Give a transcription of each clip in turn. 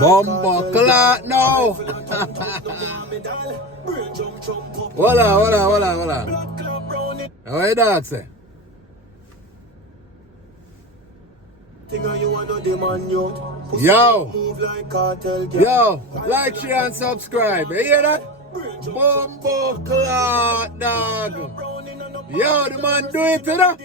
Bumbo clot now. Voila. How you dog say? Yo, like, share and subscribe. You hear that? Bumbo clot dog. Yo, the man do it, you know?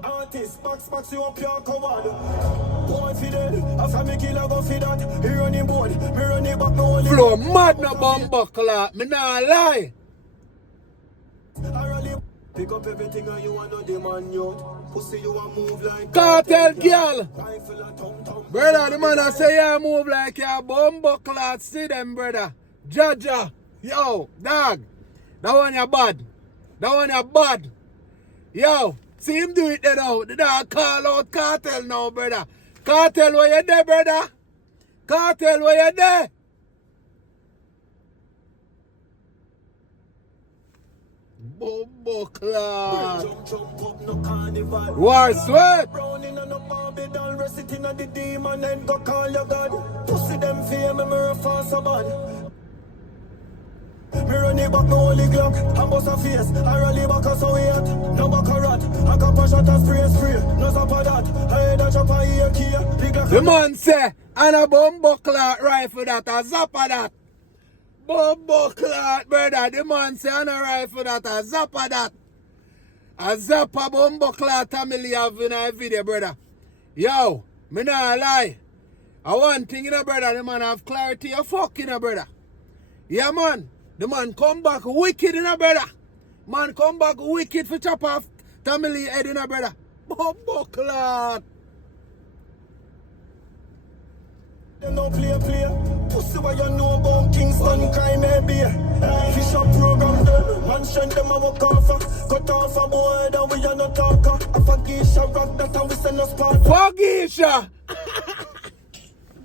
Artist, box you up your coward. Boy, if you dead, after me kill, I go for that. He running board, me running back, no only. Flow mad no bumbo clot, me nah lie. I really pick up everything and you want no demand yacht. Pussy you want move like Kartel girl. Brother, the man I say you move like your bumbo clot. See them, brother. Jaja, yo, dog. That one you bad. Yo. See him do it there now. The dog call out Kartel now, brother. Kartel, where you there, brother? Kartel, where you there? Bumbo clot. War sweat. Me run it back, no only Glock. I bust a face, I rally back a so weird. No back a rat, I can push out a spray. No stop of that, I head a chop a ear key. The man say, and a bumbo clot rifle that, a zap of that. Bumbo clot, brother. The man say, and a rifle that, a zap of that. A zap a bumbo clot family have in a video, brother. Yo, me not lie. I one thing, you know, brother, the man have clarity of fuck, you know, brother. Yeah, man. The man come back wicked in a brother. Man come back wicked for chop off family head in a brother. Bumbo clot. They no play. Pussy what you know about Kingston crime maybe. Fish up program them. Man send them a walk off. Cut off a boy that we are not talker. A Fagisha rock that a we send us Sparta. Fagisha.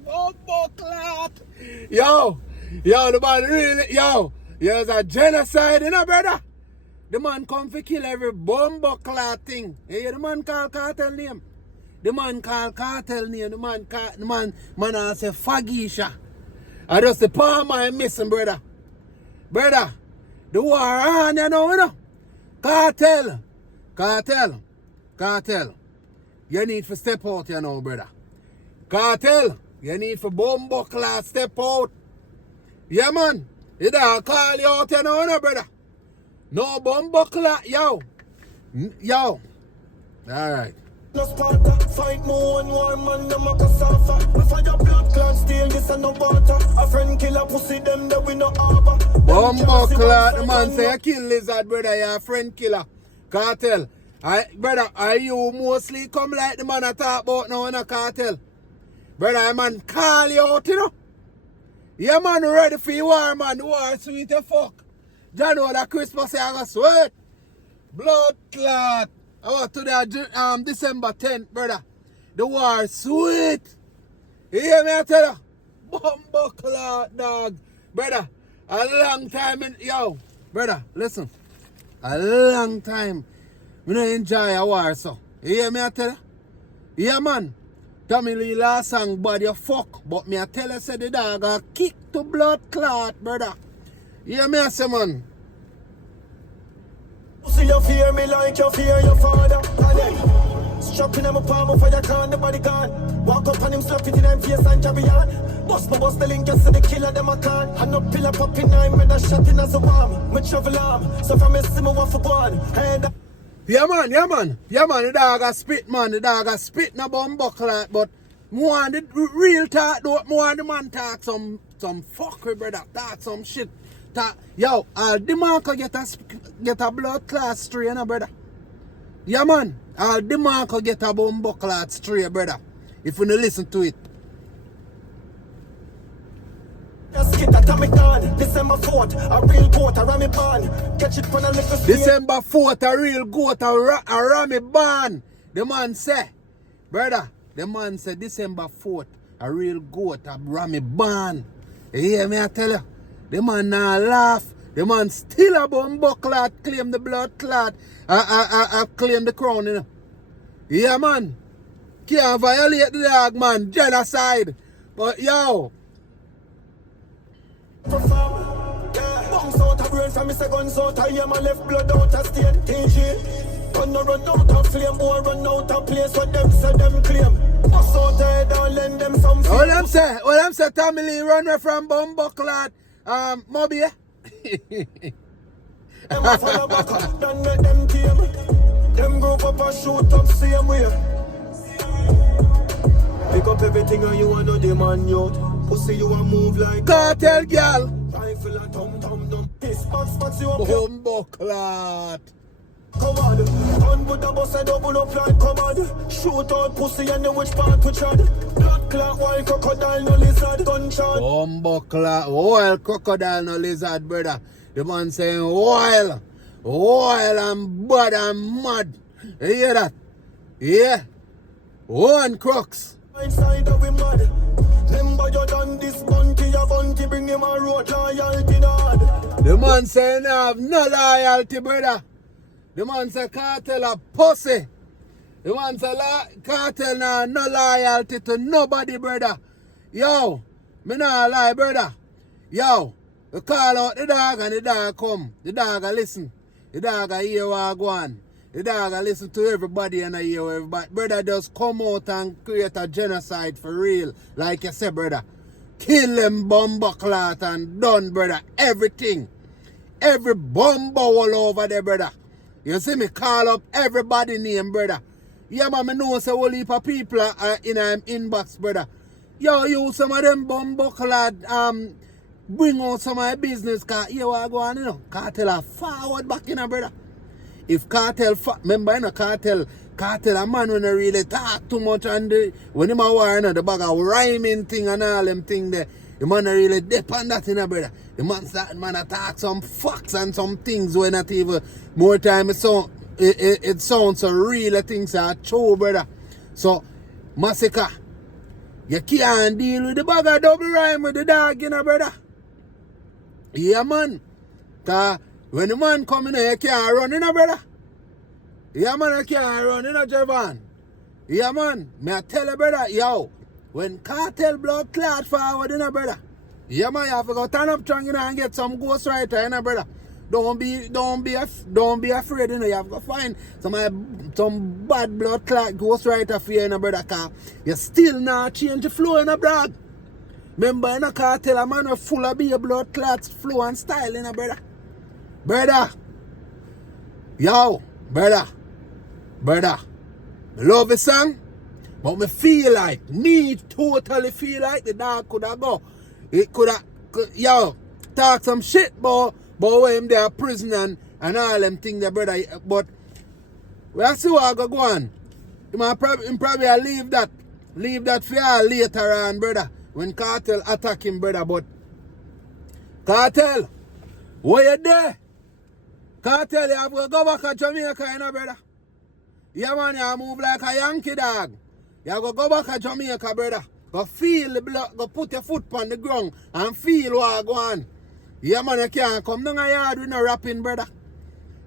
Bumbo clot. Yo, the man really, there's a genocide, you know, brother. The man come to kill every bumbo clot thing. Hey, the man call Kartel name. The man say Fagisha. I just the palm I missing, brother. Brother, the war on, you know. Kartel. You need to step out, you know, brother. Kartel, you need for bumbo clot step out. Yeah, man. You don't call you out, you know, brother. No bumbo clot, yo. Alright. No Sparta, fight more and war man, them a cassava. We fire blood clan, steal this and no water. A friend kill a pussy, them that we no harbor. Bumbo clot, the man say you kill lizard, brother, you a friend killer. Kartel. Brother, are you mostly come like the man I talk about now in a Kartel? Brother, man call you out, you know. Yeah, man, ready for the war, man. The war sweet as fuck. You know that Christmas I got sweat. Blood clot. I want to the December 10th, brother. The war sweet. You hear me, I tell you? Bumbo clot, dog. Brother, a long time. Brother, listen. A long time. We don't enjoy a war, so. You hear me, I tell you? Yeah, man. Tommy Lee last song, body you fuck. But me I tell you, say the dog a kick to blood clot, brother. You hear me, I say, man? See you fear me like you fear your father. Strapping him a palm for your can, the body gone. Walk up on him, slap it in him face and carry on. Bust the link, you see the killer, them a can. And no pill up in nine, with a shot in as a warm. Me travel arm, so from me see me want for one. Yeah man, the dog a spit, man. The dog a spit no bumbo clot, but more the real talk, though, more the man talk some fuckery, brother. Talk some shit. Talk, Demarco get a blood clot straight, you know, brother. Yeah man, Demarco get a bumbo clot straight, brother. If you no listen to it. December 4th, a real goat, a Rami ban. Catch it from a little December 4th, a real goat, a Rami ban. The man say, brother, December 4th, a real goat, a Rami ban. You hear me, I tell you? The man now laugh. The man still a bumbo clot, claim the blood clot, claim the crown, you know. Yeah, man. Can't violate the dog, man. Genocide. But yo. Bounce out a brain from me say guns out I am a left blood out a state TG. Gun no run out of flame or run out of place what them say them claim. Bust out head and lend them some fame. What them say Tommy Lee run away from Bumbucklat Moby. Them a follow back up, then let them tame. Them group up and shoot up same way. Pick up everything and you want no demand youth. Pussy you a move like Kartel girl. rifle and tum. This box you up Bumbucklat. Come on, gun with the bus and double up like command. Shoot out pussy and the which part to chad. Blood clot, wild crocodile, no lizard, gunshot. Bumbucklat, wild crocodile, no lizard, brother. The man saying wild and bad and mad. You hear that? Yeah. One crooks. Inside of we mad. Remember you done this bunty, your bunty bring him a road loyalty nod. The man saying I have no loyalty, brother. The man say Kartel a pussy. The man say Kartel nah no loyalty to nobody, brother. Yo, me nah lie, brother. Yo, we call out the dog and the dog come. The dog a listen. The dog a hear what I go on. The dog a listen to everybody and I hear everybody. Brother just come out and create a genocide for real. Like you said, brother. Kill them Bumbucklat and done, brother. Everything. Every bumbo all over there, brother. You see me call up everybody name, brother. Yeah, man, I know a whole heap of people in inbox, brother. Yo, you some of them Bumbucklat bring out some of my business, cause here what I go on, you know. Kartel a forward back in, brother. If Kartel, remember, you know, Kartel a man when they really talk too much and when him a war, you know, the bag of rhyming thing and all them thing there, the man a really depend that, you know, brother. The man a talk some facts and some things when not even more time it sounds so real things are true, brother. So, Masicka, you can't deal with the bag of double rhyme with the dog, you know, brother. Yeah, man. Cause when the man come in here, you can't run, you know, brother. Yeah, man, you can't run, you know, Javon. Yeah, man. Me I tell you, brother, yo, when Kartel blood clot forward, you know, brother. Yeah, man, you have to go turn up strong, you know, and get some ghostwriter, you know, brother. Don't be afraid, you know. You have to find some bad blood clot ghostwriter for you, you know, brother. Cause you still not change the flow, you know, brother. Remember, in a Kartel, a man full of beer blood clots, flow and style, you know, brother. Brother. Yo, brother. I love the song, but me totally feel like the dog could have go. It could have, yo, talk some shit, but when him there prison and all them things there, brother. But we'll see what I go on. Him probably leave that for y'all later on, brother. When Kartel attack him, brother. But Kartel, where you there? Kartel, you have to go back to Jamaica, you know, brother. Yeah, man, you move like a Yankee dog. You have to go back to Jamaica, brother. Go feel the blood, go put your foot on the ground and feel what go on. Yeah, man, you can't come down a yard with no rapping, brother.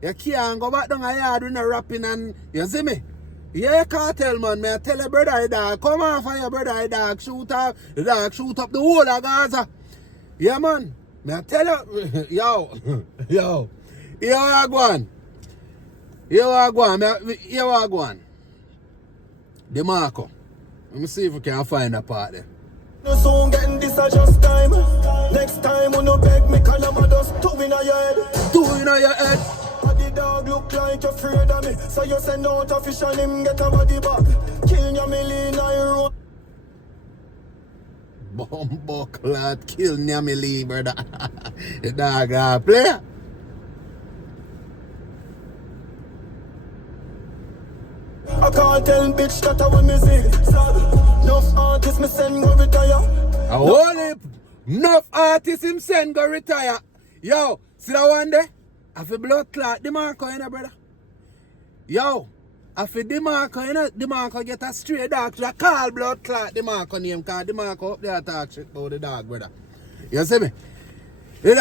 You can't go back down a yard with no rapping and, you see me? Yeah, Kartel, man, me I tell you, brother, the dog, come off on your brother, the dog shoot up the whole of Gaza. Yeah, man, me I tell you, yo, here I go on. Demarco. Let me see if we can find a part there. No soon getting this a just time. Next time when you beg me, call them just two in your head. But the dog look like you're afraid of me. So you send out a fish and him get a body bag. Kill your million I road. Bumbucklat kill Nyamili, brother. The dog play. I can't tell bitch that I want me see. Enough artists me send go retire. A whole heap. Enough artists him send go retire. Yo, see that one there? I feel blood clot Demarco, you know, brother. Yo, I feel Demarco, you know, Demarco get a stray dog. I call blood clot Demarco name, cause Demarco up there talk shit about the dog, brother. You see me? The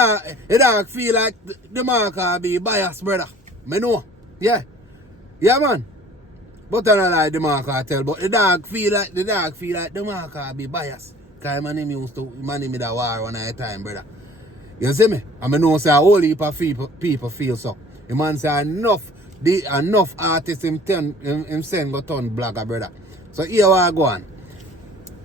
dog feel like Demarco be biased, brother. Me know. Yeah. Yeah, man. But I don't like Demarco tell, but the dog feel like Demarco be biased. Because my name used to manage me that war one at a time, brother. You see me? I mean, know say a whole heap of people feel so. The man say enough artists him send go turn blogger, brother. So here I go on.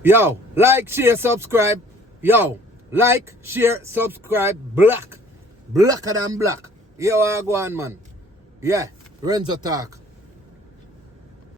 Yo, like, share, subscribe. Yo, like, share, subscribe. Blacker than black. Here I go on, man. Yeah, Renzo talk.